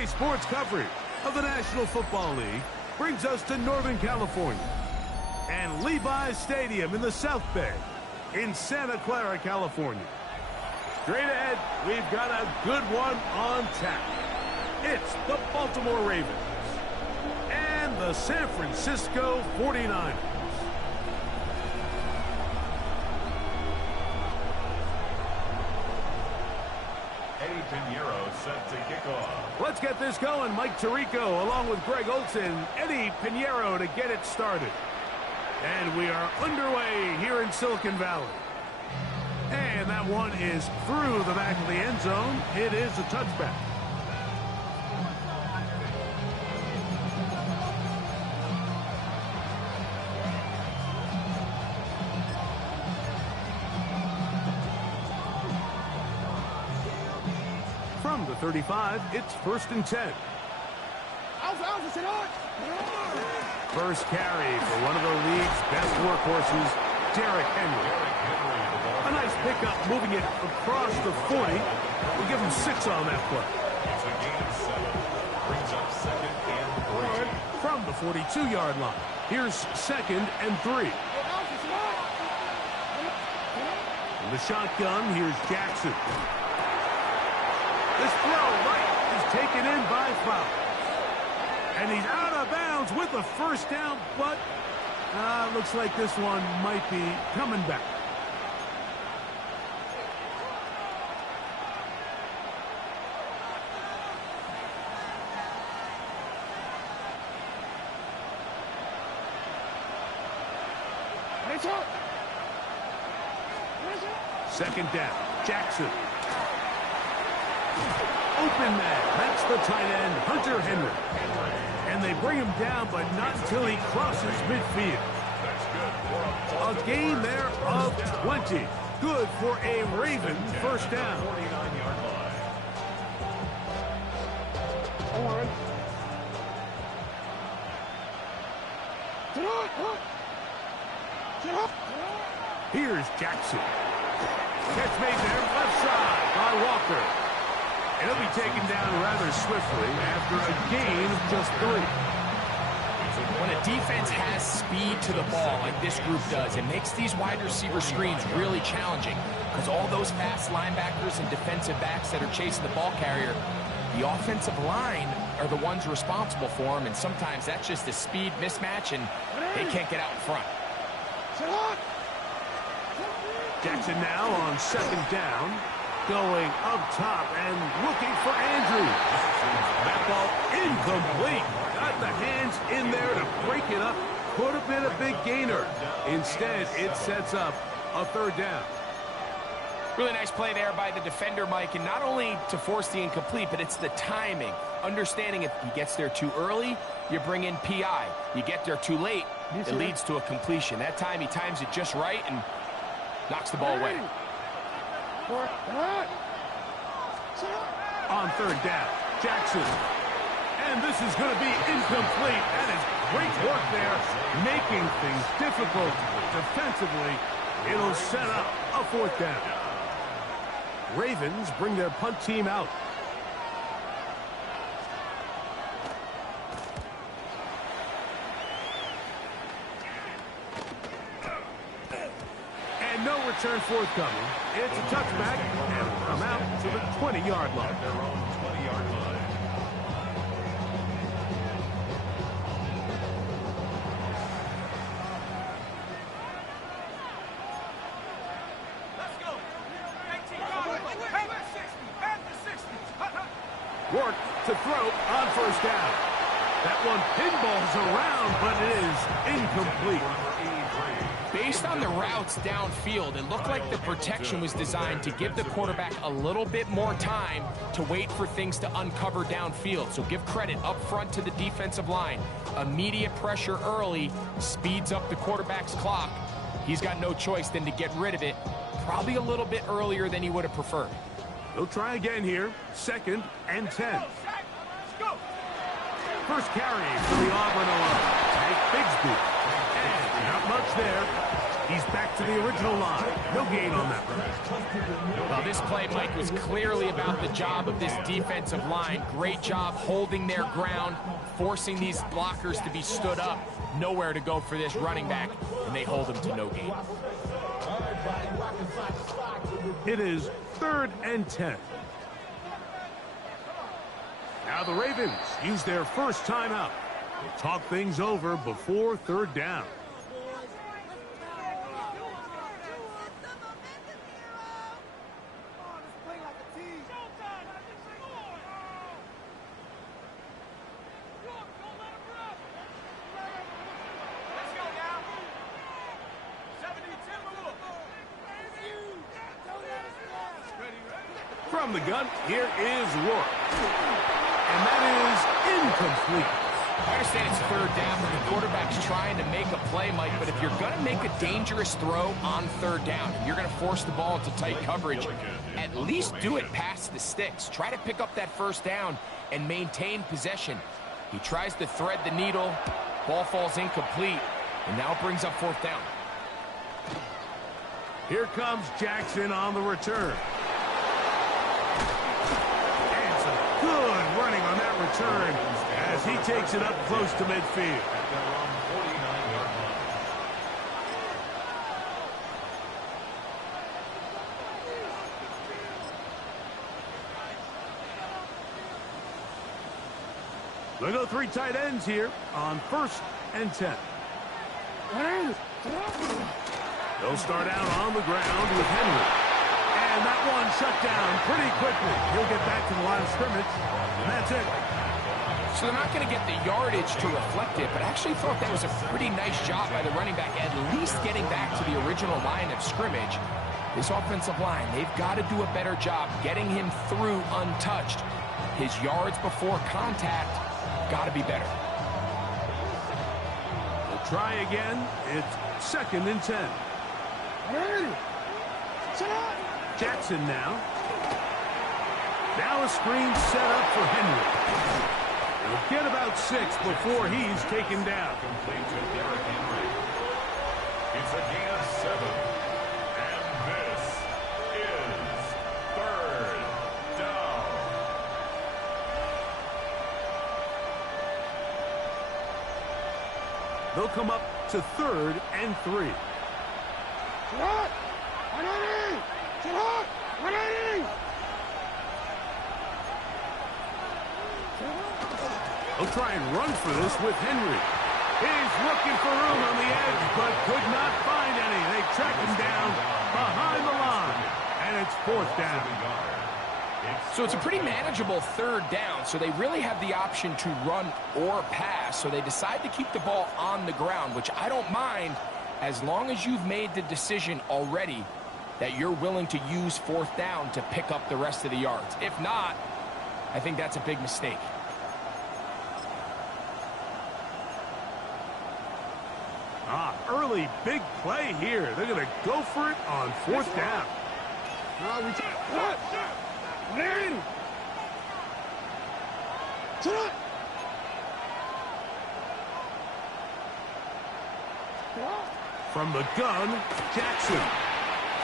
Today's sports coverage of the National Football League brings us to Northern California and Levi's Stadium in the South Bay in Santa Clara, California. Straight ahead, we've got a good one on tap. It's the Baltimore Ravens and the San Francisco 49ers. Set to kick off. Let's get this going. Mike Tirico along with Greg Olson, Eddie Pinheiro to get it started. And we are underway here in Silicon Valley. And that one is through the back of the end zone. It is a touchback. From the 35, it's 1st and 10. First carry for one of the league's best workhorses, Derrick Henry. A nice pickup moving it across the 40. We'll give him 6 on that play. It's a gain of 7. Brings up 2nd and 3. From the 42-yard line, here's 2nd and 3. In the shotgun, here's Jackson. This throw right is taken in by Flowers. And he's out of bounds with the first down, but looks like this one might be coming back. Second down, Jackson. Open man. That's the tight end, Hunter Henry. And they bring him down, but not until he crosses midfield. A gain there of 20. Good for a Raven first down. 49-yard line. Here's Jackson. Catch made there, left side by Walker. And he'll be taken down rather swiftly after a gain of just 3. When a defense has speed to the ball like this group does, it makes these wide receiver screens really challenging because all those fast linebackers and defensive backs that are chasing the ball carrier, the offensive line are the ones responsible for them, and sometimes that's just a speed mismatch, and they can't get out in front. Jackson now on 2nd down, going up top and looking for Andrews. That ball incomplete. Got the hands in there to break it up. Could have been a big gainer. Instead, it sets up a 3rd down. Really nice play there by the defender, Mike, and not only to force the incomplete, but it's the timing. Understanding if he gets there too early, you bring in PI. You get there too late, it leads to a completion. That time he times it just right and knocks the ball away. On 3rd down, Jackson. And this is going to be incomplete. That is great work there, making things difficult defensively. It'll set up a 4th down. Ravens bring their punt team out. And no return forthcoming. It's a touchback, and it'll come out to the 20-yard line. Their own 20-yard line. Work to throw on 1st down. That one pinballs around, but it is incomplete. Based on the routes downfield, it looked like the protection was designed to give the quarterback a little bit more time to wait for things to uncover downfield. So give credit up front to the defensive line. Immediate pressure early speeds up the quarterback's clock. He's got no choice than to get rid of it, probably a little bit earlier than he would have preferred. They'll try again here. 2nd and 10. First carry for the Auburn alum, Tank Bigsby. And not much there. He's back to the original line. No gain on that one. Well, this play, Mike, was clearly about the job of this defensive line. Great job holding their ground, forcing these blockers to be stood up. Nowhere to go for this running back, and they hold him to no gain. It is 3rd and 10. Now the Ravens use their first timeout. They talk things over before 3rd down. From the gun, here is Rourke. And that is incomplete. I understand it's 3rd down, but the quarterback's trying to make a play, Mike, but if you're going to make a dangerous throw on 3rd down, and you're going to force the ball into tight coverage, at least do it past the sticks. Try to pick up that 1st down and maintain possession. He tries to thread the needle. Ball falls incomplete, and now brings up 4th down. Here comes Jackson on the return. And some good running on that return as he takes it up close to midfield. They go 3 tight ends here on 1st and 10. They'll start out on the ground with Henry. And that one shut down pretty quickly. He'll get back to the line of scrimmage, and that's it. So they're not going to get the yardage to reflect it, but I actually thought that was a pretty nice job by the running back, at least getting back to the original line of scrimmage. This offensive line, they've got to do a better job getting him through untouched. His yards before contact got to be better. We'll try again. It's 2nd and 10. Jackson now. Now a screen set up for Henry. He'll get about 6 before he's taken down. Complete to Derrick Henry. It's a gain of 7. And this is 3rd down. They'll come up to 3rd and 3. They'll try and run for this with Henry. He's looking for room on the edge, but could not find any. They track him down behind the line, and it's 4th down. So it's a pretty manageable 3rd down, so they really have the option to run or pass, so they decide to keep the ball on the ground, which I don't mind as long as you've made the decision already that you're willing to use 4th down to pick up the rest of the yards. If not, I think that's a big mistake. Early big play here. They're going to go for it on 4th down. From the gun, Jackson.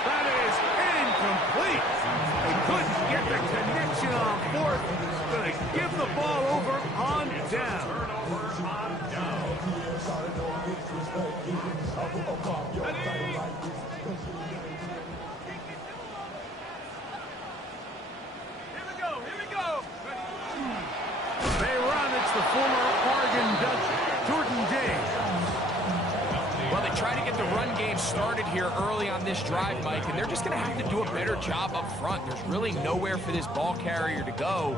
That is incomplete. They couldn't get the connection on 4th. Going to give the ball over on down. They run. It's the former Oregon Duck, Jordan James. Well, they try to get the run game started here early on this drive, Mike, and they're just going to have to do a better job up front. There's really nowhere for this ball carrier to go.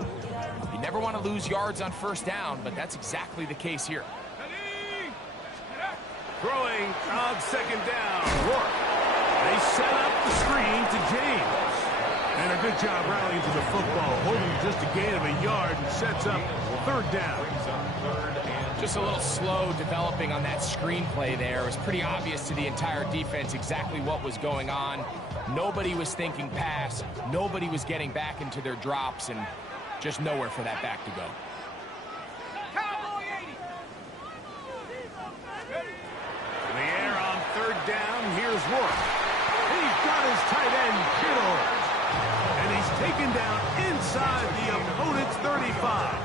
You never want to lose yards on 1st down, but that's exactly the case here. Throwing on 2nd down. Rourke. They set up the screen to James. And a good job rallying to the football, holding just a gain of a yard, and sets up 3rd down. Just a little slow developing on that screenplay there. It was pretty obvious to the entire defense exactly what was going on. Nobody was thinking pass. Nobody was getting back into their drops, and just nowhere for that back to go. In the air on 3rd down, here's Rourke. He's got his tight end, Kittle. And he's taken down inside the opponent's 35.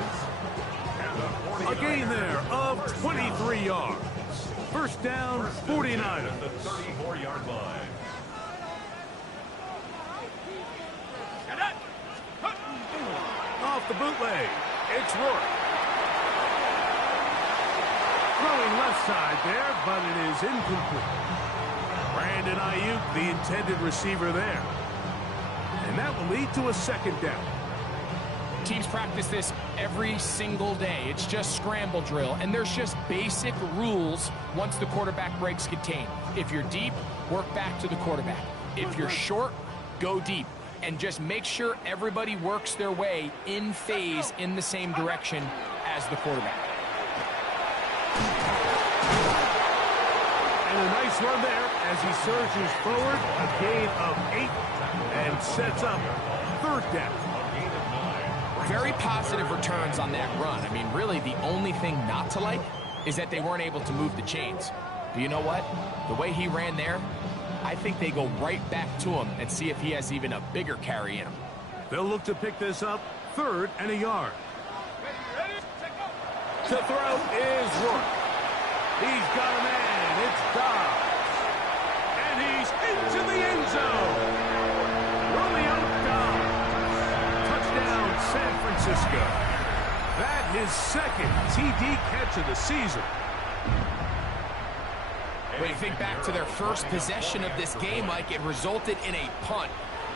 A gain there of 23 yards. First down, 49. The 34-yard line. Off the bootleg, it's Rourke. Throwing left side there, but it is incomplete. Brandon Ayuk, the intended receiver there. And that will lead to a second down. Teams practice this every single day. It's just scramble drill, and there's just basic rules once the quarterback breaks contain. If you're deep, work back to the quarterback. If you're short, go deep. And just make sure everybody works their way in phase in the same direction as the quarterback. And a nice run there as he surges forward, a gain of 8, and sets up third down. Very positive returns on that run. I mean, really, the only thing not to like is that they weren't able to move the chains. But you know what? The way he ran there, I think they go right back to him and see if he has even a bigger carry in him. They'll look to pick this up, 3rd and a yard. To throw is Rourke. He's got a man. It's Dobbs. And he's into the end zone. Romeo Dobbs. Touchdown, San Francisco. That his second TD catch of the season. When you think back to their first possession of this game, Mike, it resulted in a punt.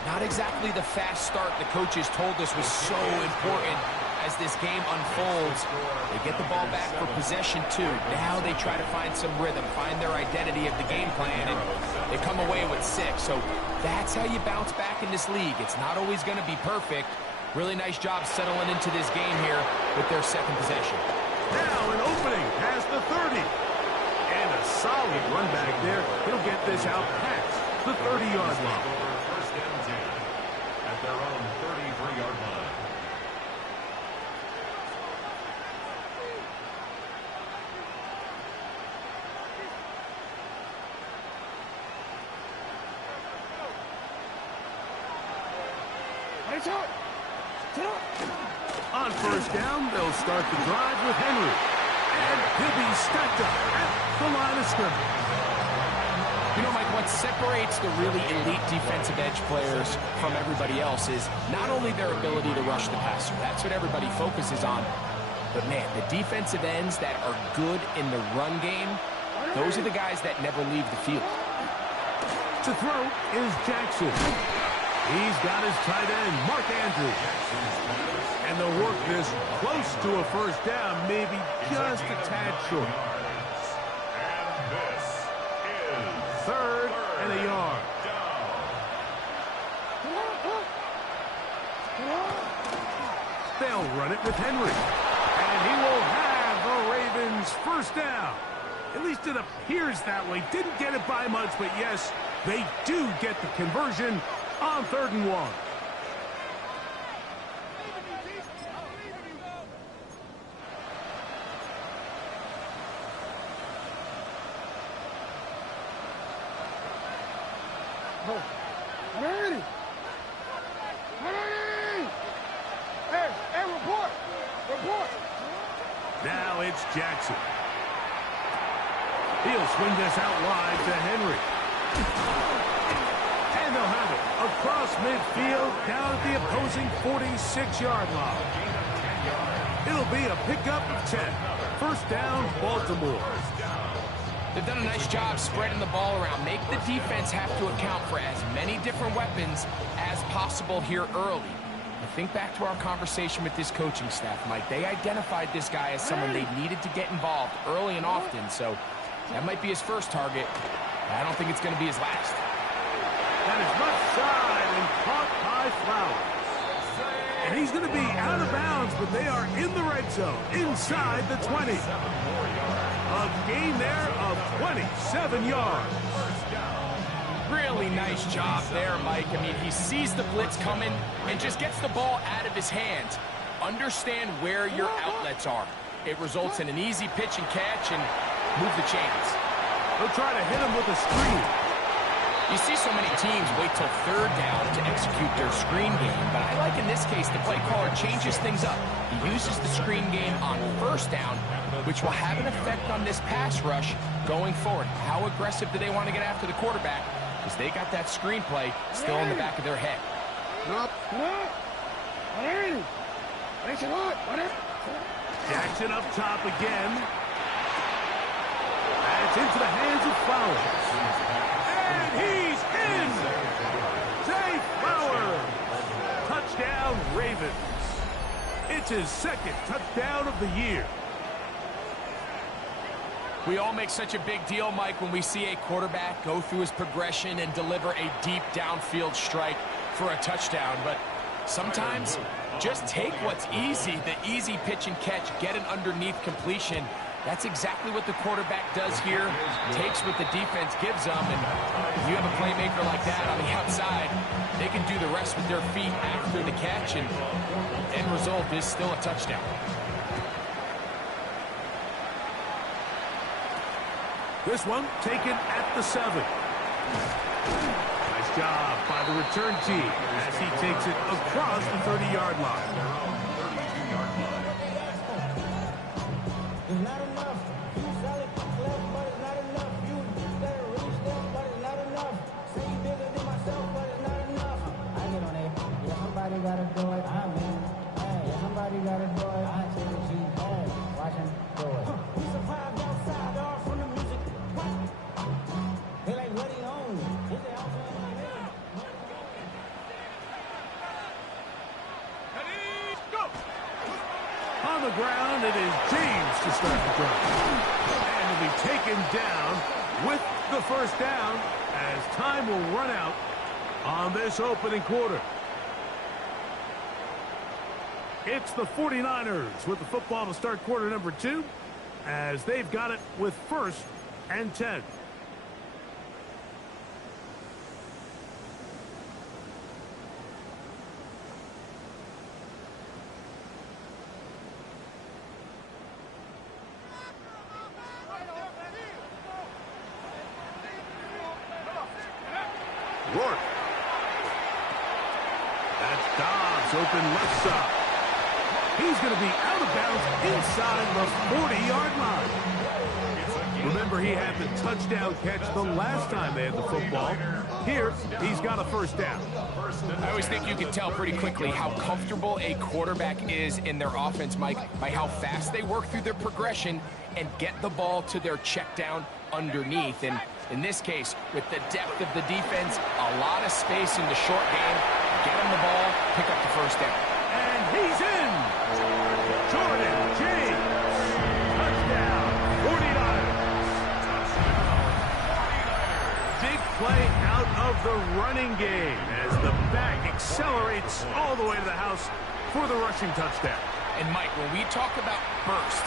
Not exactly the fast start the coaches told us was so important as this game unfolds. They get the ball back for possession 2. Now they try to find some rhythm, find their identity of the game plan, and they come away with 6. So that's how you bounce back in this league. It's not always going to be perfect. Really nice job settling into this game here with their second possession. Now an opening past the 30. And a solid run back there. He'll get this out past the 30-yard line. First and 10 at their own 33-yard line. On first down, they'll start the drive with Henry. And he'll be stacked up at the line of scrimmage. You know, Mike, what separates the really elite defensive edge players from everybody else is not only their ability to rush the passer. That's what everybody focuses on. But, man, the defensive ends that are good in the run game, those are the guys that never leave the field. To throw is Jackson. He's got his tight end, Mark Andrews. And they'll work this close to a first down, maybe just a tad short. And this is 3rd and a yard. They'll run it with Henry. And he will have the Ravens first down. At least it appears that way. Didn't get it by much, but yes, they do get the conversion on 3rd and 1. Now it's Jackson. He'll swing this out wide to Henry. And they'll have it across midfield down at the opposing 46-yard line. It'll be a pickup of 10. First down, Baltimore. They've done a nice job spreading the ball around. Make the defense have to account for as many different weapons as possible here early. I think back to our conversation with this coaching staff, Mike. They identified this guy as someone they needed to get involved early and often, so that might be his first target. I don't think it's going to be his last. That is left side and caught by Flowers. And he's going to be out of bounds, but they are in the red zone, inside the 20. A gain there of 27 yards. Really nice job there, Mike. I mean, he sees the blitz coming and just gets the ball out of his hands. Understand where your outlets are. It results in an easy pitch and catch and move the chains. They'll try to hit him with a screen. You see so many teams wait till third down to execute their screen game, but I like in this case the play caller changes things up. He uses the screen game on first down, which will have an effect on this pass rush going forward. How aggressive do they want to get after the quarterback? Because they got that screen play still in the back of their head. Jackson up top again. And it's into the hands of Flowers. And he's in! Zay Flowers! Touchdown, Ravens. It's his second touchdown of the year. We all make such a big deal, Mike, when we see a quarterback go through his progression and deliver a deep downfield strike for a touchdown. But sometimes, just take what's easy, the easy pitch and catch, get an underneath completion. That's exactly what the quarterback does here. Takes what the defense gives them, and if you have a playmaker like that on the outside, they can do the rest with their feet after the catch, and end result is still a touchdown. This one taken at the 7. Nice job by the return team as he takes it across the 30-yard line. It's not enough. You solid, cleft, but it's not enough. You better reach them, but it's not enough. Say you bigger than myself, but it's not enough. I get on it. Yeah, somebody gotta do it. I'm in. Hey, yeah, somebody gotta do it. I take the G. Hey, watch him do it. We survived outside, all from the music. They like, what he on? Is they out there? On the ground, it is James to start the drive. And will be taken down with the first down as time will run out on this opening quarter. It's the 49ers with the football to start quarter number 2 as they've got it with 1st and 10. Rourke. That's Dobbs open left side. He's going to be out of bounds inside the 40-yard line. Remember, he had the touchdown catch the last time they had the football. Here, he's got a first down. I always think you can tell pretty quickly how comfortable a quarterback is in their offense, Mike, by how fast they work through their progression and get the ball to their check down underneath. And in this case, with the depth of the defense, a lot of space in the short game, get him the ball, pick up the first down. And he's in! Jordan James! Touchdown, 49ers! Big play out of the running game as the back accelerates all the way to the house for the rushing touchdown. And Mike, when we talk about burst,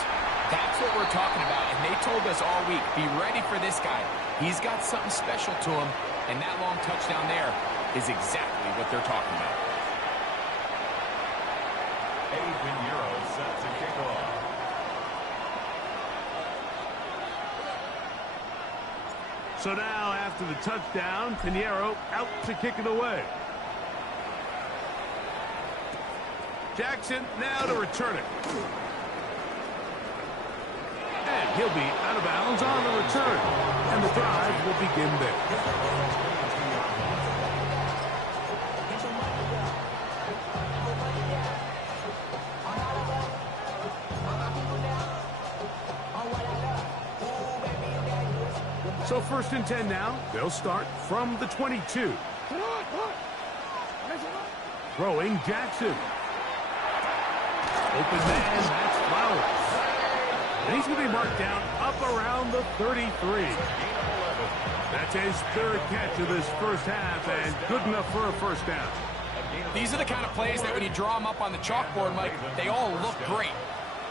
that's what we're talking about. And they told us all week, be ready for this guy. He's got something special to him, and that long touchdown there is exactly what they're talking about. Pinheiro set to kick off. So now, after the touchdown, Pinheiro out to kick it away. Jackson now to return it. And he'll be out of bounds on the return. And the drive will begin there. So 1st and 10 now. They'll start from the 22. Throwing Jackson. Open man, that's Flowers. And he's going to be marked down up around the 33. That's his 3rd catch of this first half and good enough for a first down. These are the kind of plays that when you draw them up on the chalkboard, Mike, they all look great.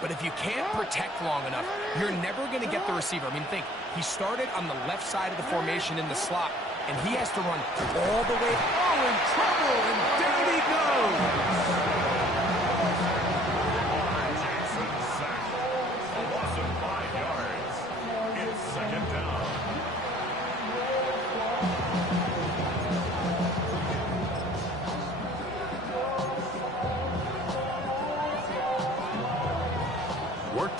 But if you can't protect long enough, you're never going to get the receiver. I mean, think, he started on the left side of the formation in the slot, and he has to run all the way. Oh, in trouble, and down he goes. A loss of 5 yards. It's 2nd down.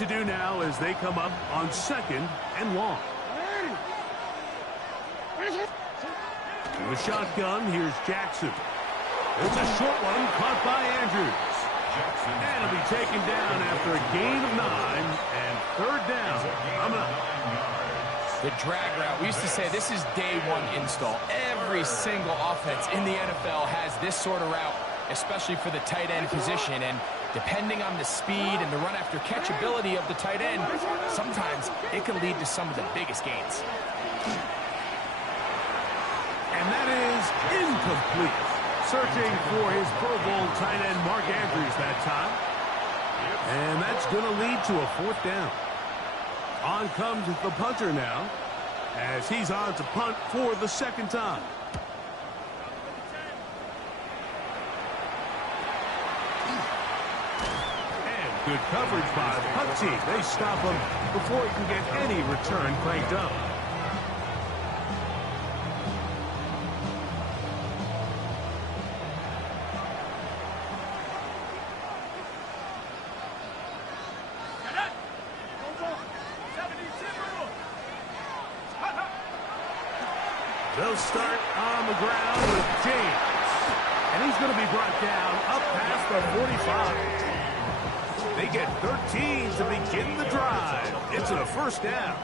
do now as they come up on 2nd and long. In the shotgun, here's Jackson. It's a short one caught by Andrews. And it'll be taken down after a gain of 9 and 3rd down. The drag route, we used to say this is day one install. Every single offense in the NFL has this sort of route, especially for the tight end position. And depending on the speed and the run after catch ability of the tight end, sometimes it can lead to some of the biggest gains. And that is incomplete. Searching for his Pro Bowl tight end Mark Andrews that time. And that's going to lead to a 4th down. On comes the punter now as he's on to punt for the 2nd time. And good coverage by the punt team. They stop him before he can get any return cranked up. They'll start on the ground with James. And he's going to be brought down up past the 45. They get 13 to begin the drive. It's a 1st down.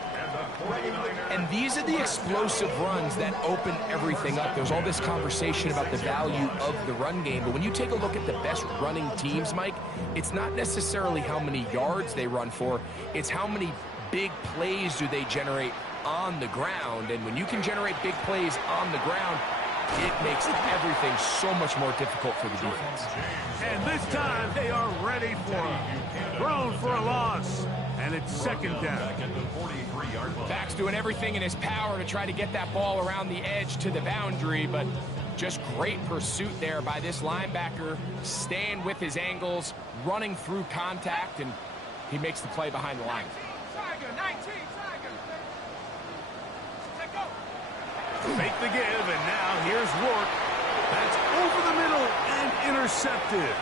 And these are the explosive runs that open everything up. There's all this conversation about the value of the run game, but when you take a look at the best running teams, Mike, it's not necessarily how many yards they run for, it's how many big plays do they generate on the ground. And when you can generate big plays on the ground, it makes everything so much more difficult for the defense. And this time they are ready for him. Thrown for a loss. And it's 2nd down. Back's doing everything in his power to try to get that ball around the edge to the boundary, but just great pursuit there by this linebacker, staying with his angles, running through contact, and he makes the play behind the line. Fake the give, and now here's Rourke. That's over the middle and intercepted.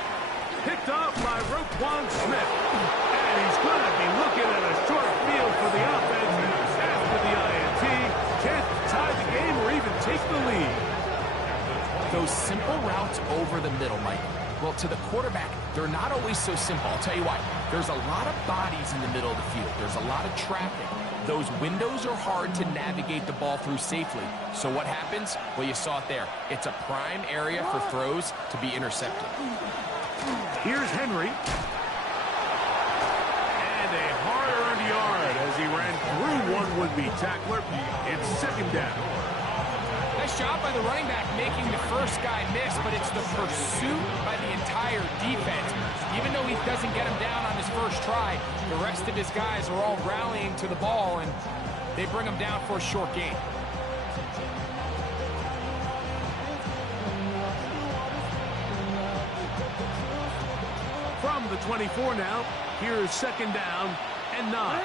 Picked off by Roquan Smith. And he's going to be looking at a short field for the offense after the INT. Can't tie the game or even take the lead. Those simple routes over the middle, Mike. Well, to the quarterback, they're not always so simple. I'll tell you why. There's a lot of bodies in the middle of the field. There's a lot of traffic. Those windows are hard to navigate the ball through safely. So what happens? Well, you saw it there. It's a prime area for throws to be intercepted. Here's Henry. And a hard-earned yard as he ran through one would-be tackler. It's 2nd down. Nice job by the running back making the first guy miss, but it's the pursuit by the entire defense. Even though he doesn't get him down on his first try, the rest of his guys are all rallying to the ball, and they bring him down for a short gain. From the 24 now, here's 2nd down and 9.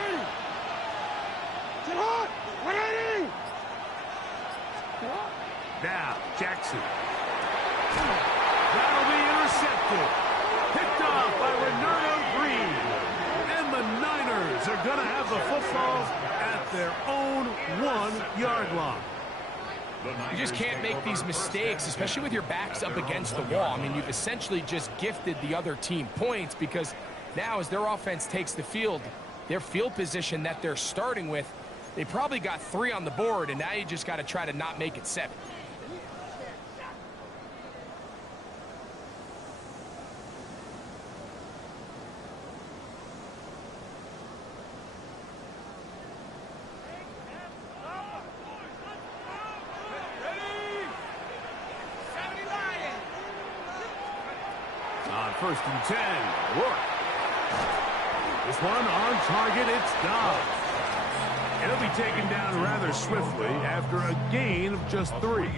Now, Jackson. That'll be intercepted. Picked off by Renardo Green. And the Niners are going to have the football at their own 1-yard line. You just can't make these mistakes, especially with your backs up against the wall. I mean, you've essentially just gifted the other team points because now as their offense takes the field, their field position that they're starting with, they probably got 3 on the board, and now you just got to try to not make it 7. On 1st and 10, Rourke. This one on target, it's Dobbs. It'll be taken down rather swiftly after a gain of just 3.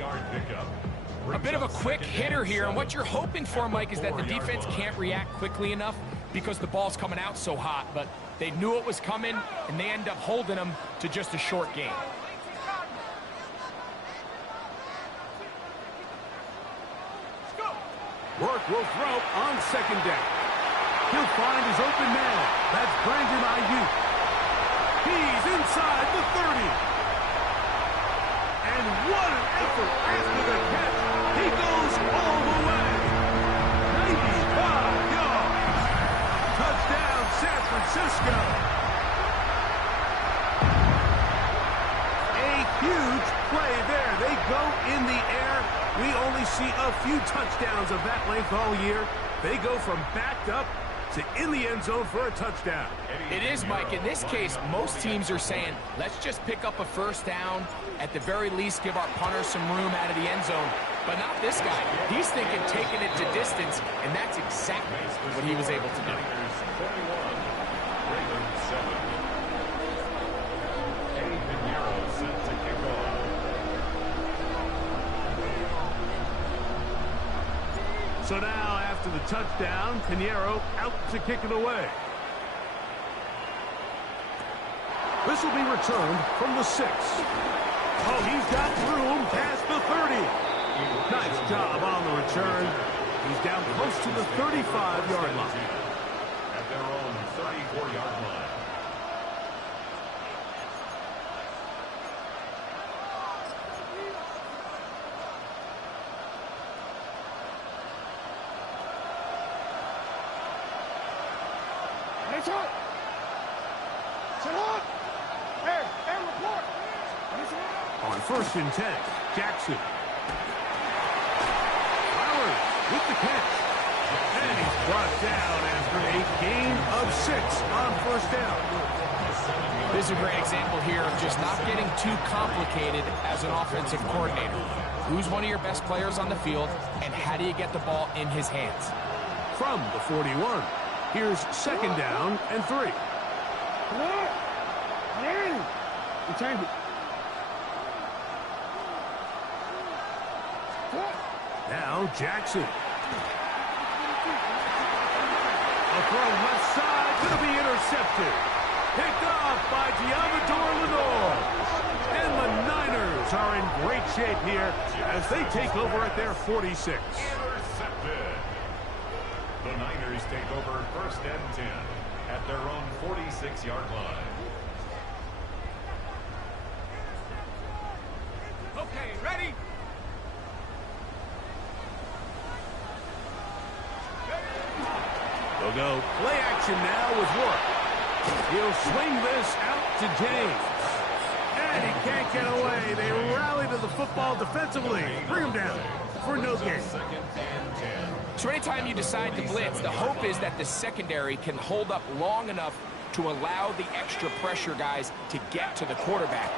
A bit of a quick hitter here, and what you're hoping for, Mike, is that the defense can't react quickly enough because the ball's coming out so hot, but they knew it was coming, and they end up holding them to just a short gain. Rourke will throw on 2nd down. He'll find his open man. That's Brandon Ayuk. He's inside the 30. And what an effort after the catch. He goes all the way. 95 yards. Touchdown, San Francisco. A huge play there. They go in the air. We only see a few touchdowns of that length all year. They go from backed up to in the end zone for a touchdown. It is, Mike. In this case, most teams are saying, let's just pick up a first down. At the very least, give our punter some room out of the end zone. But not this guy. He's thinking taking it to distance, and that's exactly what he was able to do. So now, after the touchdown, Pinheiro out to kick it away. This will be returned from the 6. Oh, he's got room past the 30. Nice job on the return. He's down close to the 35-yard line. At their own 34-yard line. On 1st and 10, Jackson. Flowers with the catch. And he's brought down after a gain of 6 on 1st down. This is a great example here of just not getting too complicated as an offensive coordinator. Who's one of your best players on the field, and how do you get the ball in his hands? From the 41, here's 2nd down and 3. Now Jackson. A throw left side, going to be intercepted. Picked off by Diamador Lenore. And the Niners are in great shape here as they take over at their 46. Intercepted. The Niners take over 1st and 10 at their own 46-yard line. Okay, ready? They'll go play action now with Work. He'll swing this out to James. And he can't get away. They rally to the football defensively. Bring him down for no gain. So anytime you decide to blitz, the hope is that the secondary can hold up long enough to allow the extra pressure guys to get to the quarterback.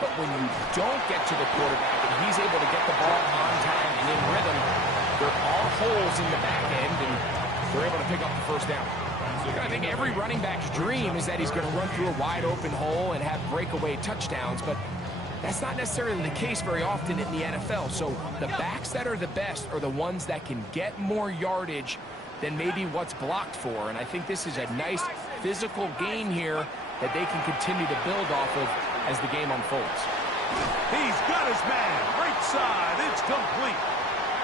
But when you don't get to the quarterback and he's able to get the ball on time and in rhythm, there are holes in the back end, and they're able to pick up the 1st down. I think every running back's dream is that he's going to run through a wide open hole and have breakaway touchdowns, but that's not necessarily the case very often in the NFL. So the backs that are the best are the ones that can get more yardage than maybe what's blocked for. And I think this is a nice physical gain here that they can continue to build off of as the game unfolds. He's got his man. Right side. It's complete.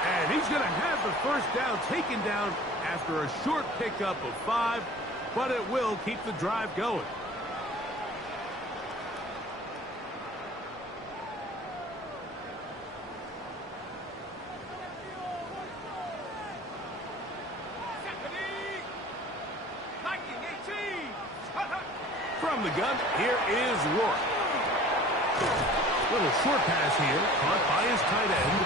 And he's going to have the 1st down taken down after a short pickup of 5, but it will keep the drive going. From the gun, here is Rourke. Little short pass here, caught by his tight end.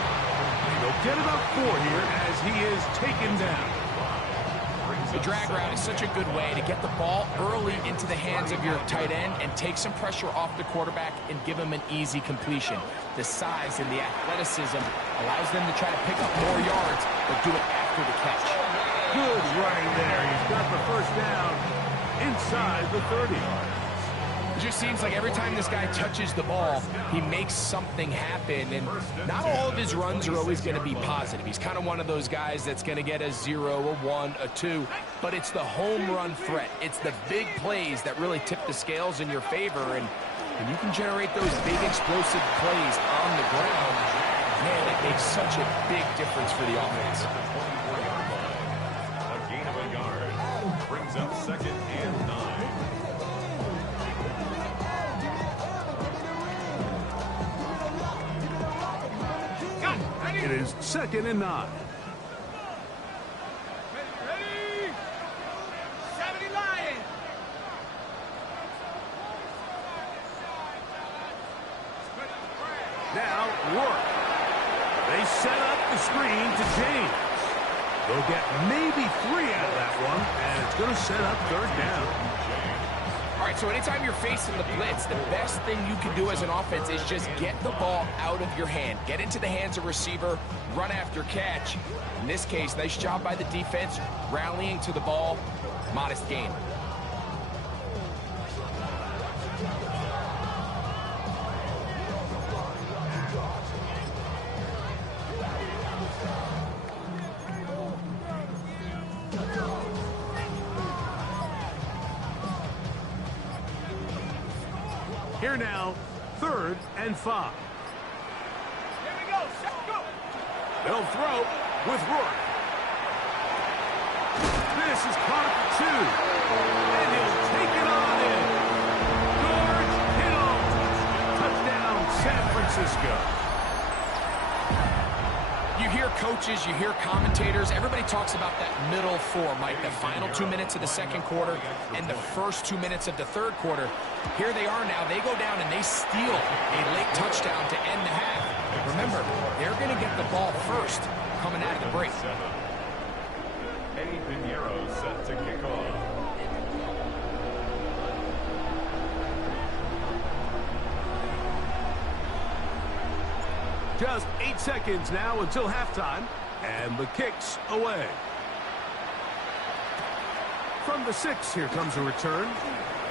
He'll get about 4 here as he is taken down. The drag route is such a good way to get the ball early into the hands of your tight end and take some pressure off the quarterback and give him an easy completion. The size and the athleticism allows them to try to pick up more yards, but do it after the catch. Good running there. He's got the 1st down inside the 30. It just seems like every time this guy touches the ball, he makes something happen, and not all of his runs are always going to be positive. He's kind of one of those guys that's going to get a 0, a 1, a 2, but it's the home run threat. It's the big plays that really tip the scales in your favor, and when you can generate those big explosive plays on the ground, man, it makes such a big difference for the offense. A gain of a yard. brings up 2nd and 9. It is 2nd and 9. Ready? 70 Lions. Now, Rourke. They set up the screen to James. They'll get maybe 3 out of that one, and it's going to set up 3rd down. All right, so anytime you're facing the blitz, the best thing you can do as an offense is just get the ball out of your hand. Get into the hands of receiver, run after catch. In this case, nice job by the defense, rallying to the ball. Modest gain. Here now, 3rd and 5. Here we go. Set, go. They'll throw with Rourke. This is caught at 2. And he'll take it on in. George Kittle. Touchdown, San Francisco. You hear coaches, you hear commentators, everybody talks about that middle 4, Mike, the final 2 minutes of the 2nd quarter and the first 2 minutes of the 3rd quarter. Here they are now. They go down and they steal a late touchdown to end the half. Remember, they're going to get the ball first coming out of the break. Eddie Pinheiro set to kick off. Just 8 seconds now until halftime, and the kick's away. From the 6, here comes a return.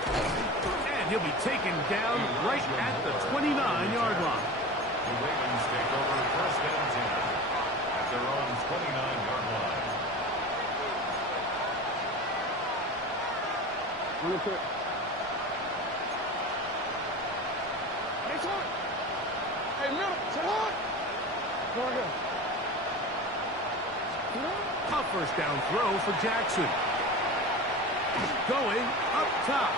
And he'll be taken down right at the 29-yard line. The Ravens take over 1st and 10 at their own 29-yard line. Real quick. Hey, son. Hey, middle. Salon. Go right here. A 1st down throw for Jackson. Going up top.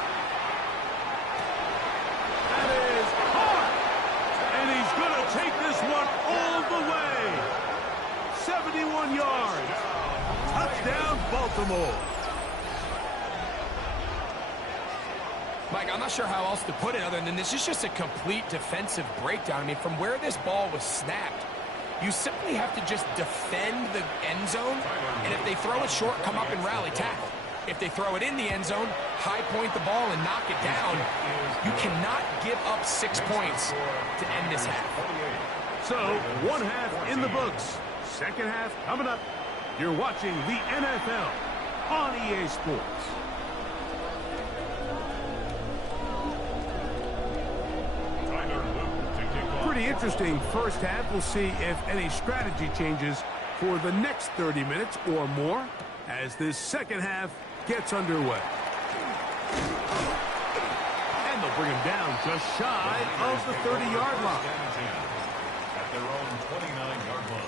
That is hard. And he's going to take this one all the way. 71 yards. Touchdown, Baltimore. Mike, I'm not sure how else to put it other than this is just a complete defensive breakdown. I mean, from where this ball was snapped, you simply have to just defend the end zone, and if they throw it short, come up and rally tackle. If they throw it in the end zone, high point the ball and knock it down. You cannot give up 6 points to end this half. So, 1 half in the books. 2nd half coming up. You're watching the NFL on EA Sports. Pretty interesting 1st half. We'll see if any strategy changes for the next 30 minutes or more as this 2nd half gets underway. And they'll bring him down just shy of the 30-yard line. At their own 29-yard line.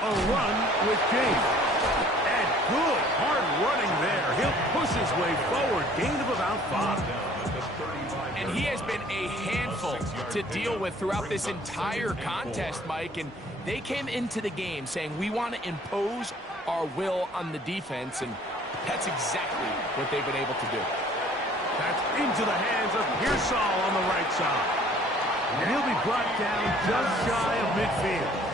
A run with James. And good hard running there. He'll push his way forward. Gain of about 5. And he has been a handful to deal with throughout this entire contest, Mike. And they came into the game saying, we want to impose our will on the defense. And that's exactly what they've been able to do. That's into the hands of Pearsall on the right side. And he'll be brought down just shy of midfield.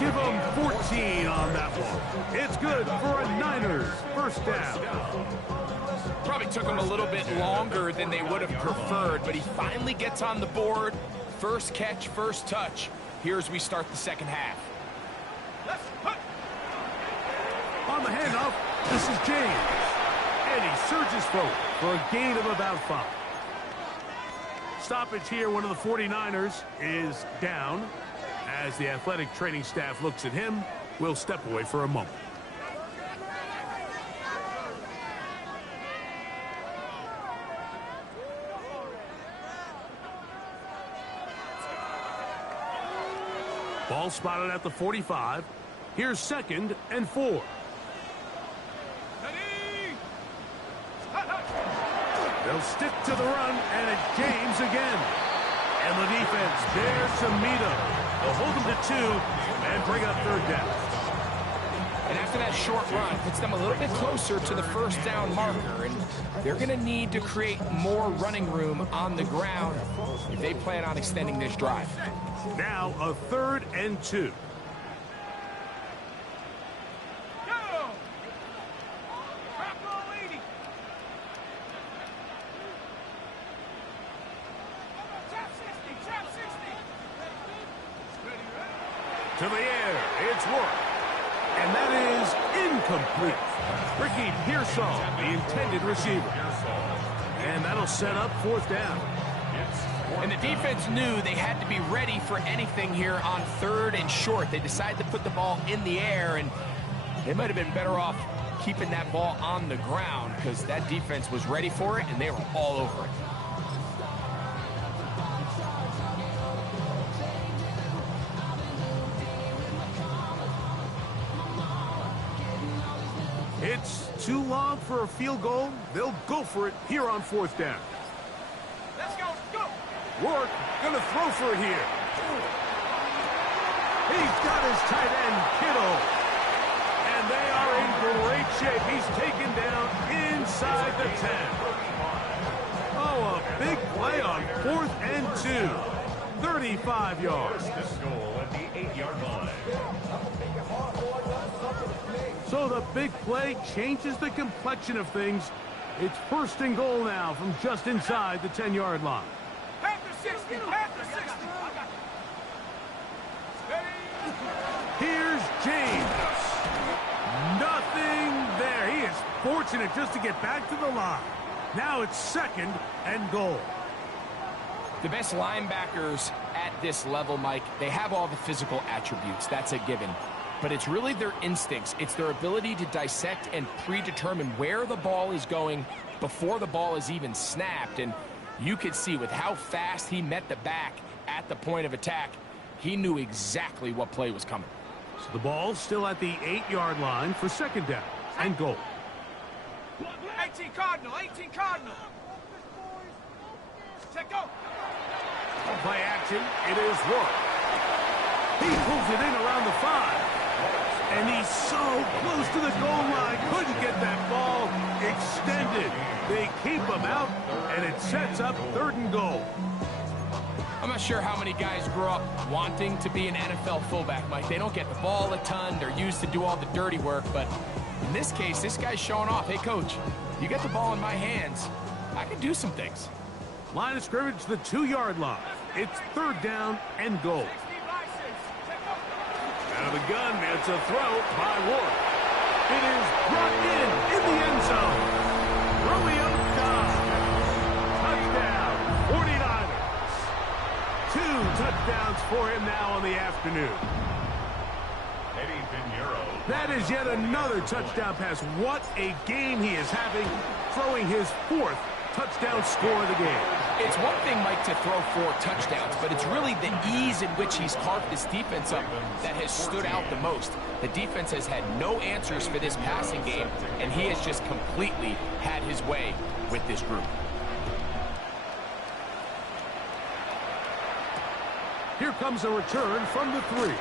Give him 14 on that one. It's good for a Niners 1st down. Probably took him a little bit longer than they would have preferred, but he finally gets on the board. 1st catch, 1st touch. Here as we start the 2nd half. On the handoff, this is James. And he surges forward for a gain of about 5. stoppage here. One of the 49ers is down. As the athletic training staff looks at him, we'll step away for a moment. Ball spotted at the 45. Here's 2nd and 4. They'll stick to the run, and it's James again. And the defense dares to meet him. They'll hold him to 2 and bring up 3rd down. And after that short run, puts them a little bit closer to the 1st down marker. And they're going to need to create more running room on the ground if they plan on extending this drive. Now a 3rd and 2. To the air, it's Work. And that is incomplete. Ricky Pearsall, the intended receiver. And that'll set up 4th down. And the defense knew they had to be ready for anything here on 3rd and short. They decided to put the ball in the air, and they might have been better off keeping that ball on the ground because that defense was ready for it, and they were all over it. It's too long for a field goal. They'll go for it here on 4th down. Let's go, go! Work, gonna throw for it here. He's got his tight end, Kittle. And they are in great shape. He's taken down inside the 10. Oh, a big play on 4th and 2. 35 yards. This goal at the 8-yard line. So the big play changes the complexion of things. It's 1st and goal now from just inside the 10-yard line. Here's James. Nothing there. He is fortunate just to get back to the line. Now it's 2nd and goal. The best linebackers at this level, Mike, they have all the physical attributes. That's a given. But it's really their instincts. It's their ability to dissect and predetermine where the ball is going before the ball is even snapped. And you could see with how fast he met the back at the point of attack, he knew exactly what play was coming. So the ball's still at the 8-yard line for 2nd down and goal. 18 Cardinal, 18 Cardinal. Check go. Play action, it is Work. He pulls it in around the 5. And he's so close to the goal line, couldn't get that ball extended. They keep him out, and it sets up 3rd and goal. I'm not sure how many guys grow up wanting to be an NFL fullback, Mike. They don't get the ball a ton. They're used to do all the dirty work. But in this case, this guy's showing off. Hey, coach, you get the ball in my hands. I can do some things. Line of scrimmage, the 2-yard line. It's 3rd down and goal. Out of the gun, it's a throw by Work. It is brought in the end zone. Romeo Dobbs. Touchdown, 49ers. 2 touchdowns for him now on the afternoon. That is yet another touchdown pass. What a game he is having, throwing his 4th touchdown score of the game. It's one thing, Mike, to throw 4 touchdowns, but it's really the ease in which he's carved this defense up that has stood out the most. The defense has had no answers for this passing game, and he has just completely had his way with this group. Here comes a return from the 3.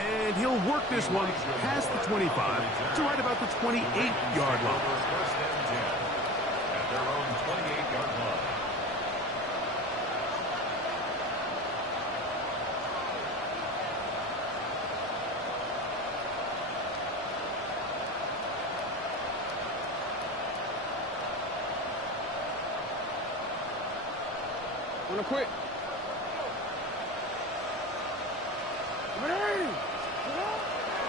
And he'll work this one past the 25 to right about the 28-yard line. At their own 28-yard line. Wanna quit?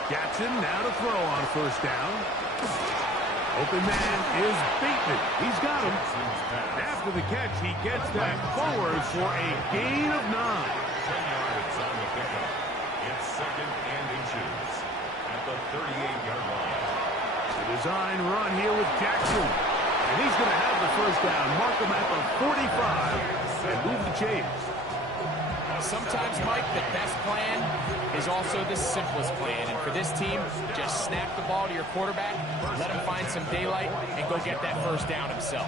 Jackson now to throw on 1st down. Open man is beaten. He's got him. After the catch, he gets that forward for a gain of 9. 10 yards on the pickup. It's 2nd and inches at the 38-yard line. The design run here with Jackson. And he's going to have the first down. Mark him at the 45 and move the chains. Sometimes, Mike, the best plan is also the simplest plan. And for this team, just snap the ball to your quarterback, let him find some daylight, and go get that first down himself.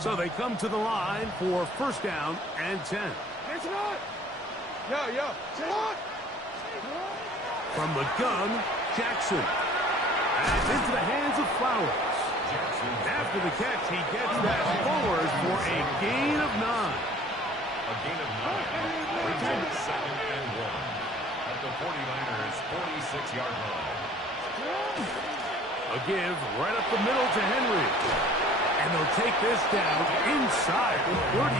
So they come to the line for first down and 10. Yeah. From the gun, Jackson. And into the hands of Flowers. After the catch, he gets that forward for a gain of 9. A gain of 9 brings up 2nd and 1 at the 49ers' 46-yard line. A give right up the middle to Henry. And they'll take this down inside the 35.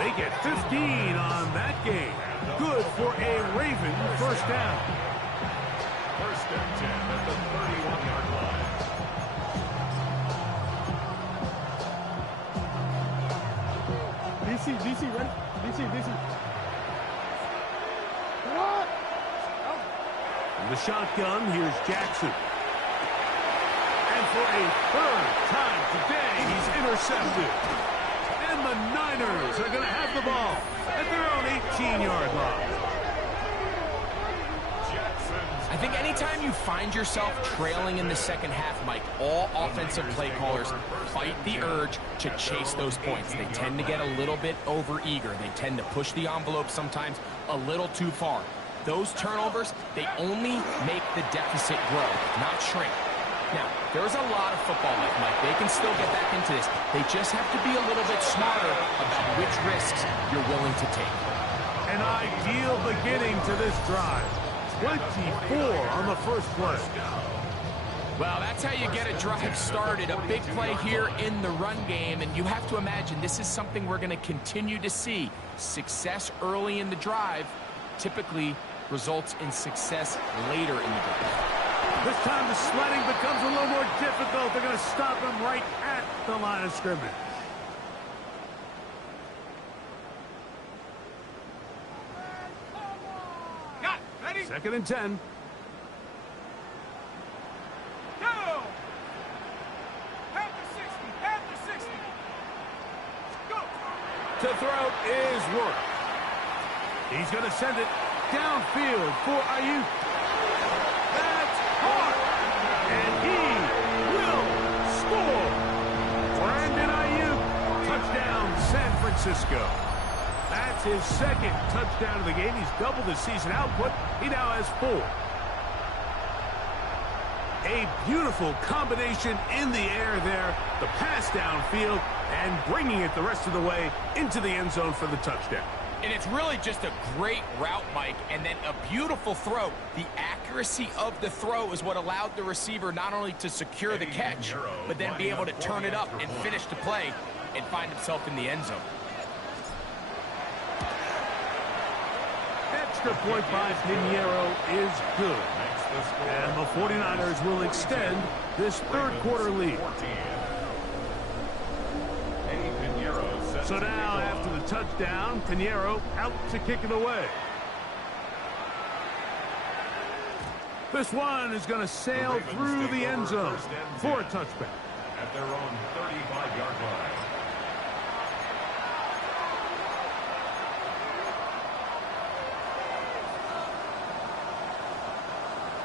They get 15 on that game. Good for a Raven first down. First and 10 at the 31-yard line. DC, ready? DC. In the shotgun, here's Jackson. And for a third time today, he's intercepted. And the Niners are going to have the ball at their own 18-yard line. I think anytime you find yourself trailing in the second half, Mike, all offensive play callers fight the urge to chase those points. They tend to get a little bit overeager. They tend to push the envelope sometimes a little too far. Those turnovers, they only make the deficit grow, not shrink. Now, there's a lot of football left, Mike. They can still get back into this. They just have to be a little bit smarter about which risks you're willing to take. An ideal beginning to this drive. 24 on the first play. Well, that's how you get a drive started. A big play here in the run game, and you have to imagine this is something we're going to continue to see. Success early in the drive typically results in success later in the drive. This time the sledding becomes a little more difficult. They're going to stop him right at the line of scrimmage. Ready? 2nd and 10. Go! Head to 60. Go! To throw is Worth. He's going to send it downfield for Ayuk. That's hard. And he will score. Brandon Ayuk. Touchdown, San Francisco. That's his 2nd touchdown of the game. He's doubled his season output. He now has 4. A beautiful combination in the air there. The pass downfield and bringing it the rest of the way into the end zone for the touchdown. And it's really just a great route, Mike, and then a beautiful throw. The accuracy of the throw is what allowed the receiver not only to secure the catch, but then be able to turn it up and finish the play and find himself in the end zone. Extra point by Pinheiro is good. And the 49ers will extend this third quarter lead. So now, after the touchdown, Pinheiro out to kick it away. This one is going to sail through the end zone for a touchback. At their own 35-yard line.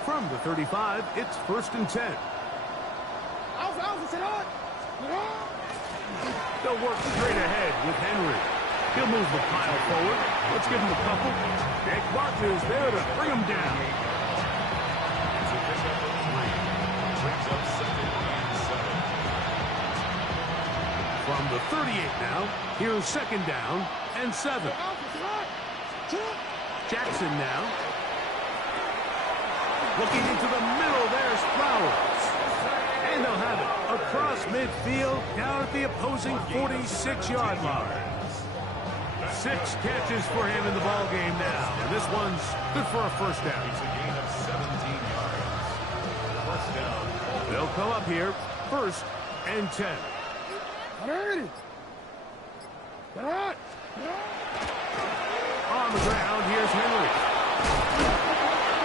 From the 35, it's 1st and 10. They'll work straight ahead with Henry. He'll move the pile forward. Let's give him a couple. Nick Barkley is there to bring him down. It's a pickup of 3. Brings up 2nd and 7. From the 38 now, here's 2nd down and 7. Jackson now. Looking into the middle, there's Flowers. And they'll have it across midfield down at the opposing 46-yard line. 6 catches for him in the ball game now. And this one's good for a first down. It's a gain of 17 yards. First down. They'll come up here, 1st and 10. On the ground, here's Henry.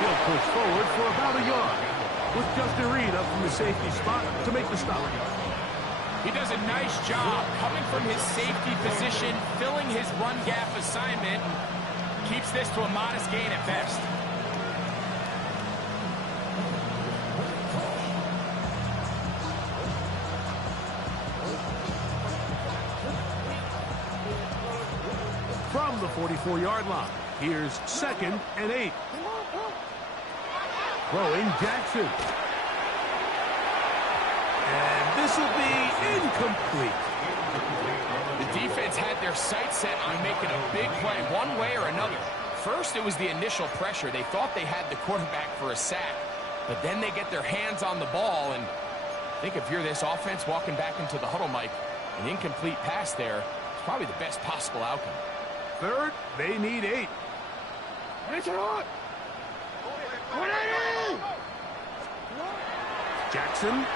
He'll push forward for about a yard. With Justin Reed up from the safety spot to make the stop. He does a nice job coming from his safety position, filling his run gap assignment, and keeps this to a modest gain at best. From the 44-yard line, here's 2nd and 8. Throwing Jackson. And this will be incomplete. The defense had their sights set on making a big play one way or another. First, it was the initial pressure. They thought they had the quarterback for a sack. But then they get their hands on the ball, and I think if you're this offense walking back into the huddle, Mike, an incomplete pass there is probably the best possible outcome. 3rd, they need 8. Jackson.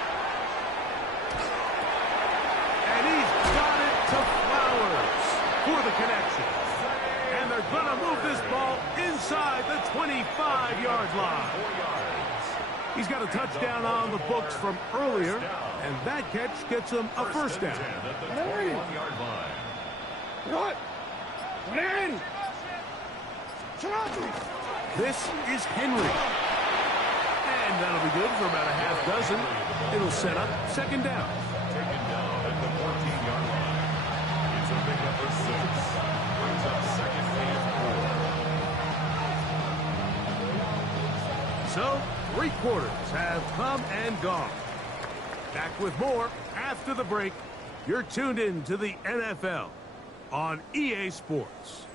And he's got it to Flowers for the connection. And they're going to move this ball inside the 25-yard line. He's got a touchdown on the books from earlier, and that catch gets him a first down. At the 21-yard line. This is Henry. And that'll be good for about a half dozen. It'll set up 2nd down. Taken down at the 14-yard line. It's a pickup of 6. Brings up 2nd and 4. So, 3 quarters have come and gone. Back with more after the break. You're tuned in to the NFL on EA Sports.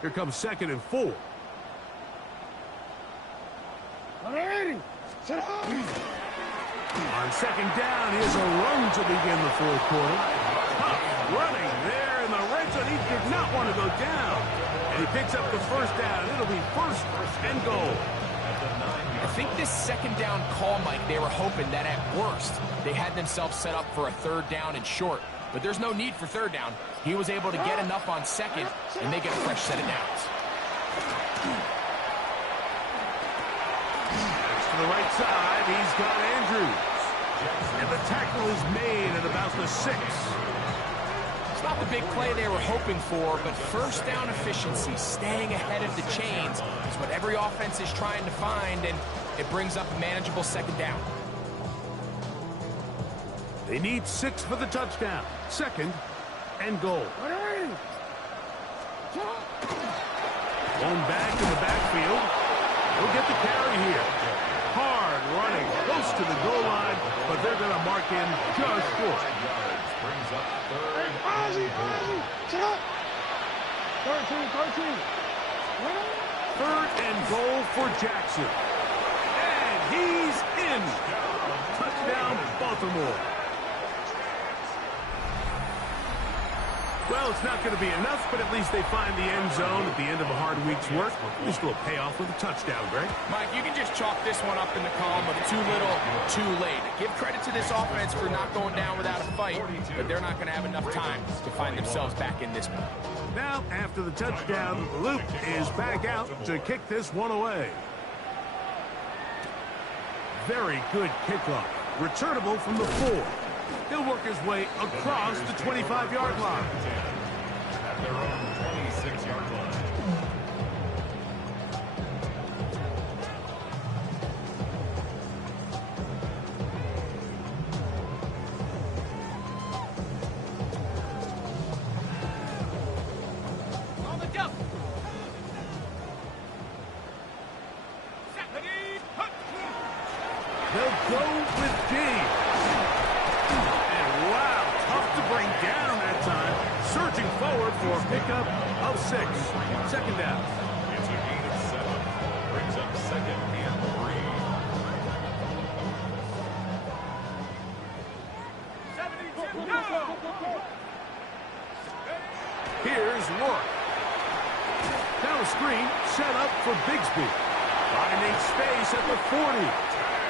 Here comes 2nd and 4. On 2nd down, here's a run to begin the 4th quarter. Running there in the red zone. He did not want to go down. And he picks up the first down. It'll be 1st and goal. I think this 2nd down call, Mike, they were hoping that at worst they had themselves set up for a 3rd down and short. But there's no need for 3rd down. He was able to get enough on 2nd, and they get a fresh set of downs. Next to the right side, he's got Andrews. And the tackle is made at about the 6. It's not the big play they were hoping for, but first down efficiency, staying ahead of the chains, is what every offense is trying to find, and it brings up a manageable 2nd down. They need 6 for the touchdown. 2nd and goal. One back in the backfield. He'll get the carry here. Hard running, close to the goal line, but they're going to mark in just short. Brings up 3rd and goal. 3rd and goal for Jackson. And he's in. Touchdown, Baltimore. Well, it's not going to be enough, but at least they find the end zone at the end of a hard week's work. At least it'll pay off with a touchdown, Greg. Mike, you can just chalk this one up in the column of too little, too late. Give credit to this offense for not going down without a fight, but they're not going to have enough time to find themselves back in this one. Now, after the touchdown, Luke is back out to kick this one away. Very good kickoff. Returnable from the 4. He'll work his way across the 25-yard line. At their own 26-yard line. On the jump. Set. Ready. Hut. They'll go with James. And wow, tough to bring down that time. Surging forward for a pickup of 6. Second down. It's a gain of 7. Brings up 2nd and 3. 72. Go. Here's Rourke. Now a screen set up for Bigsby. Finding space at the 40.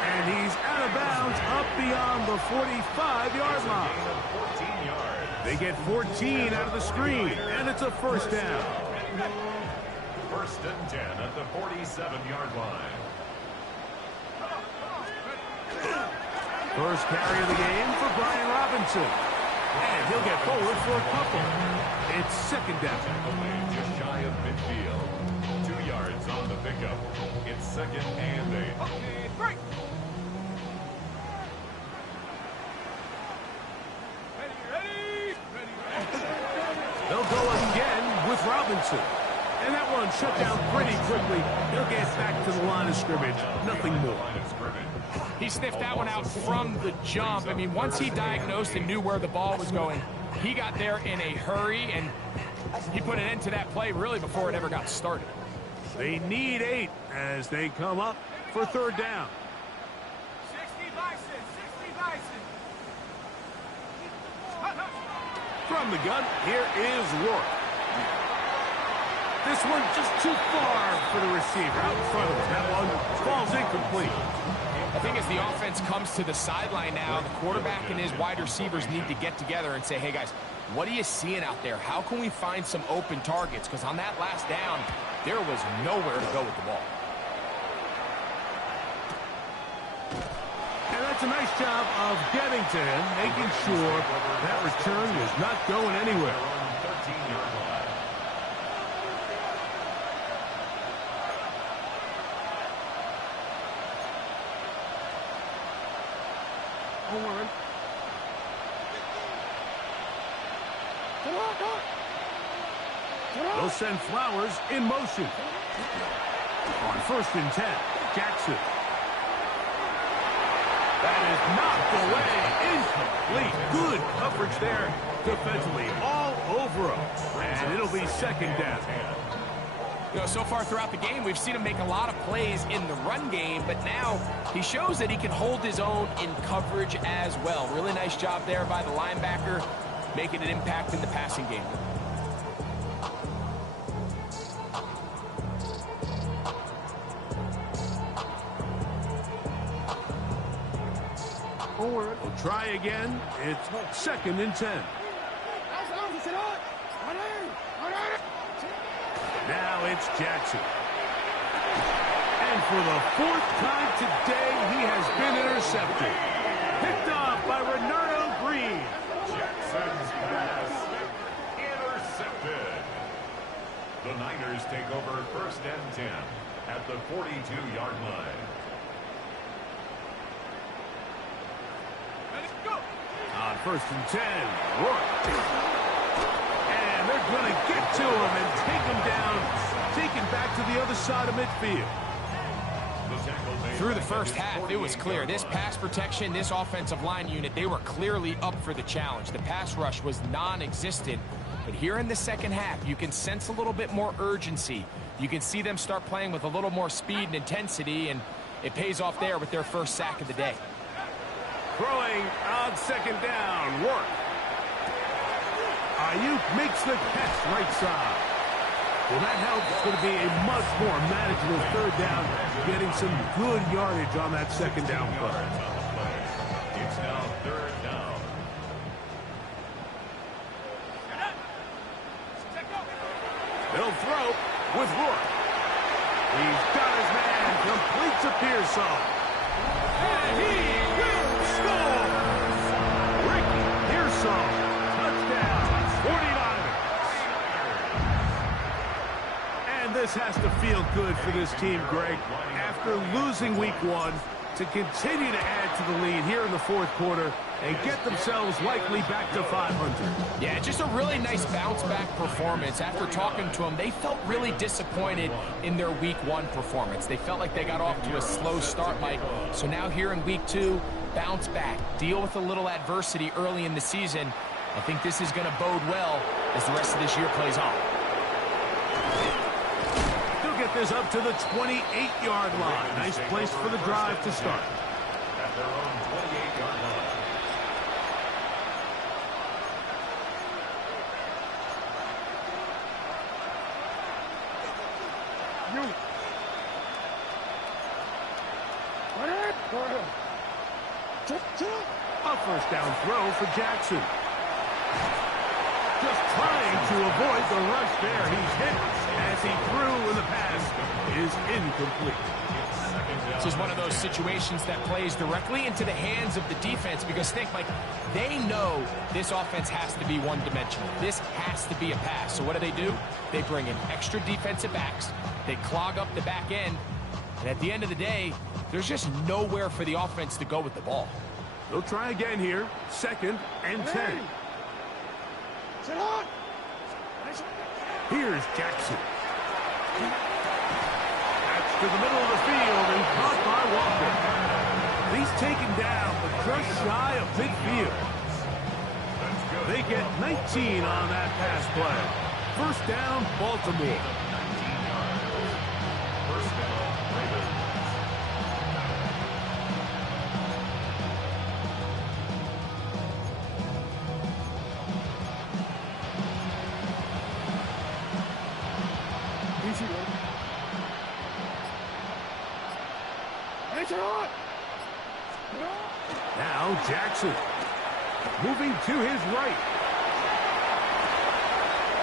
And he's out of bounds up beyond the 45-yard line. Gain of 14 yards. They get 14 out of the screen, and it's a first down. 1st and 10 at the 47-yard line. First carry of the game for Brian Robinson. And he'll get forward for a couple. It's second down. Away just shy of midfield. 2 yards on the pickup. It's 2nd and 8. Okay, break. Ready. They'll go again with Robinson. And that one shut down pretty quickly. He'll get back to the line of scrimmage. Nothing more. Line of scrimmage. He sniffed that one out from the jump. I mean, once he diagnosed and knew where the ball was going, he got there in a hurry, and he put an end to that play really before it ever got started. They need 8 as they come up for third down. 60 Bison. 60 Bison. Hut, hut. From the gun, here is Rourke. This one just too far for the receiver out in front of him. That one falls incomplete. I think as the offense comes to the sideline now, the quarterback and his wide receivers need to get together and say, hey, guys, what are you seeing out there? How can we find some open targets? Because on that last down, there was nowhere to go with the ball. And that's a nice job of getting to him, making sure that return was not going anywhere. 13-yard line. They'll send Flowers in motion. On 1st and 10, Jackson. That is knocked away. Incomplete. Good coverage there defensively. All over him. And it'll be second down. You know, so far throughout the game, we've seen him make a lot of plays in the run game, but now he shows that he can hold his own in coverage as well. Really nice job there by the linebacker, making an impact in the passing game. We'll try again. It's 2nd and 10. Now it's Jackson. And for the 4th time today, he has been intercepted. Picked off by Renardo Green. Jackson's pass intercepted. The Niners take over 1st and 10 at the 42-yard line. Ready, go. On 1st and 10, Rourke. And they're going to get to him and take him down, taken back to the other side of midfield. Through the first half, it was clear. This pass protection, this offensive line unit, they were clearly up for the challenge. The pass rush was non-existent. But here in the second half, you can sense a little bit more urgency. You can see them start playing with a little more speed and intensity, and it pays off there with their first sack of the day. Throwing on 2nd down, Rourke. Ayuk makes the catch right side. Well, that helps. It's going to be a much more manageable 3rd down, getting some good yardage on that 2nd down play. It's now 3rd down. They'll throw with Rourke. He's got his man, completes a Pearsall. And he will score! this has to feel good for this team, Greg. After losing week 1, to continue to add to the lead here in the fourth quarter and get themselves likely back to 500. Yeah, just a really nice bounce-back performance. After talking to them, they felt really disappointed in their week 1 performance. They felt like they got off to a slow start, Mike. So now here in week 2, bounce back, deal with a little adversity early in the season. I think this is going to bode well as the rest of this year plays on. They'll get this up to the 28-yard line. Nice place for the drive to start. At their own 28-yard line. A first down throw for Jackson. Just trying to avoid the rush there. He's hit as he threw, and the pass is incomplete. This is one of those situations that plays directly into the hands of the defense because, think, Mike, they know this offense has to be one-dimensional. This has to be a pass. So what do? They bring in extra defensive backs. They clog up the back end. And at the end of the day, there's just nowhere for the offense to go with the ball. They'll try again here. 2nd and 10. Here's Jackson. That's to the middle of the field and caught by Walker. He's taken down, but just shy of midfield. They get 19 on that pass play. First down, Baltimore. First down, Ravens. Now Jackson. Moving to his right.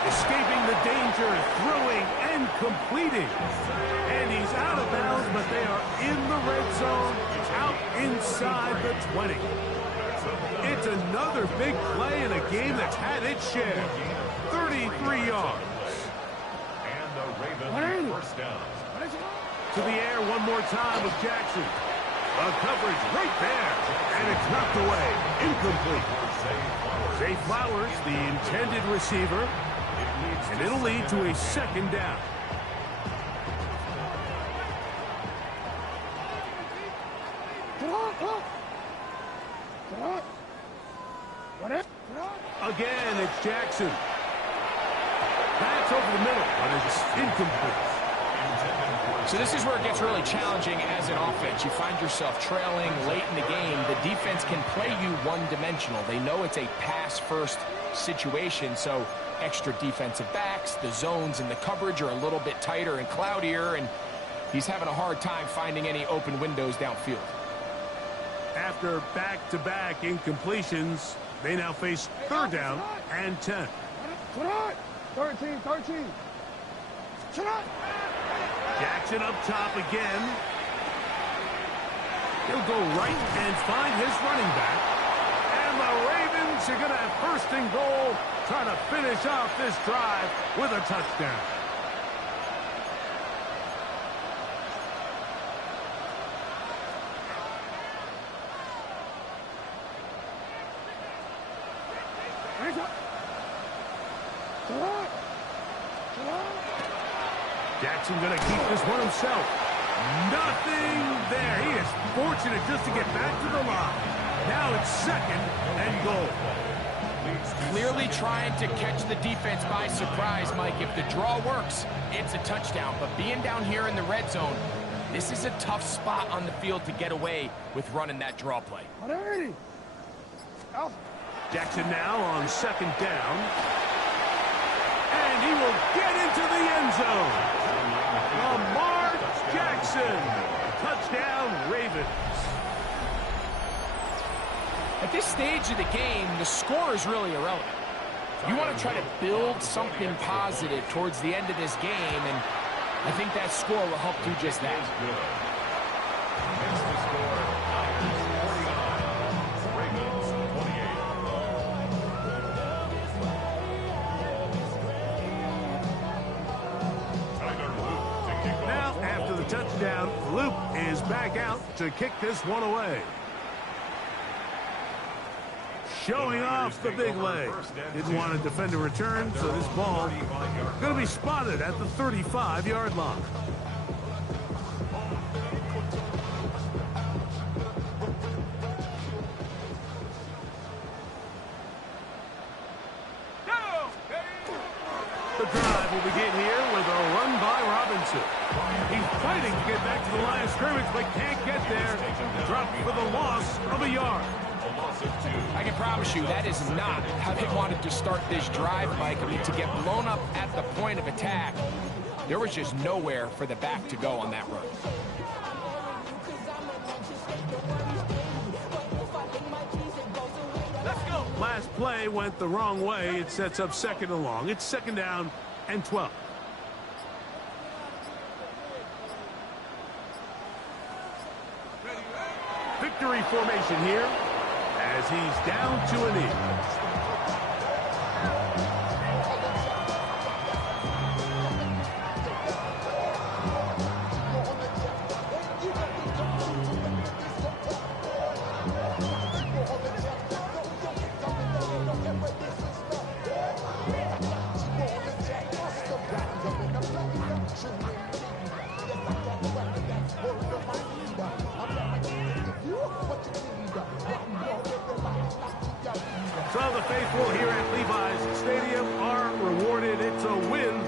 Escaping the danger, throwing and completing. And he's out of bounds, but they are in the red zone, out inside the 20. It's another big play in a game that's had its share. 33 yards. And the Ravens first down. To the air one more time with Jackson. A coverage right there. And it's knocked away. Incomplete. Zay Flowers, the intended receiver. And it'll lead to a 2nd down. Again, it's Jackson. That's over the middle, but it's incomplete. So this is where it gets really challenging as an offense. You find yourself trailing late in the game. The defense can play you one-dimensional. They know it's a pass-first situation, so extra defensive backs, the zones and the coverage are a little bit tighter and cloudier, and he's having a hard time finding any open windows downfield. After back-to-back incompletions, they now face 3rd down and 10. 13. Jackson up top again. He'll go right and find his running back. And the Ravens are going to have 1st and goal, trying to finish off this drive with a touchdown. Jackson going to keep this one himself. Nothing there. He is fortunate just to get back to the line. Now it's 2nd and goal. Clearly trying to catch the defense by surprise, Mike. If the draw works, it's a touchdown. But being down here in the red zone, this is a tough spot on the field to get away with running that draw play. Jackson now on 2nd down. And he will get into the end zone. Lamar Jackson. Touchdown, Ravens. At this stage of the game, the score is really irrelevant. You want to try to build something positive towards the end of this game, and I think that score will help do just that. It's the score, Niners 49, Ravens 28. Tyler Lewis. touchdown. Loop is back out to kick this one away. Showing off the big leg. Didn't want to defend a return, so this ball going to be spotted at the 35-yard line. The drive will begin here with a run by Robinson. He's fighting to get back to the line of scrimmage, but can't get there. Dropped for the loss of a yard. I can promise you that is not how they wanted to start this drive, Mike. I mean, to get blown up at the point of attack, there was just nowhere for the back to go on that run. Let's go. Last play went the wrong way. It sets up second and long. It's second down and 12. Victory formation here as he's down to a knee. So the faithful here at Levi's Stadium are rewarded. It's a win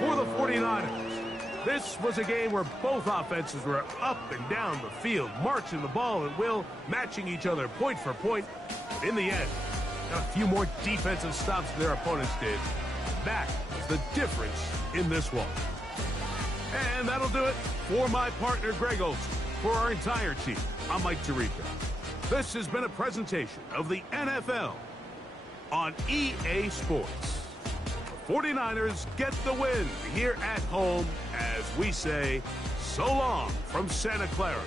for the 49ers. This was a game where both offenses were up and down the field, marching the ball at will, matching each other point for point. In the end, a few more defensive stops than their opponents did. That was the difference in this one. And that'll do it for my partner, Greg Olson. For our entire team, I'm Mike Tirico. This has been a presentation of the NFL on EA Sports. The 49ers get the win here at home as we say so long from Santa Clara.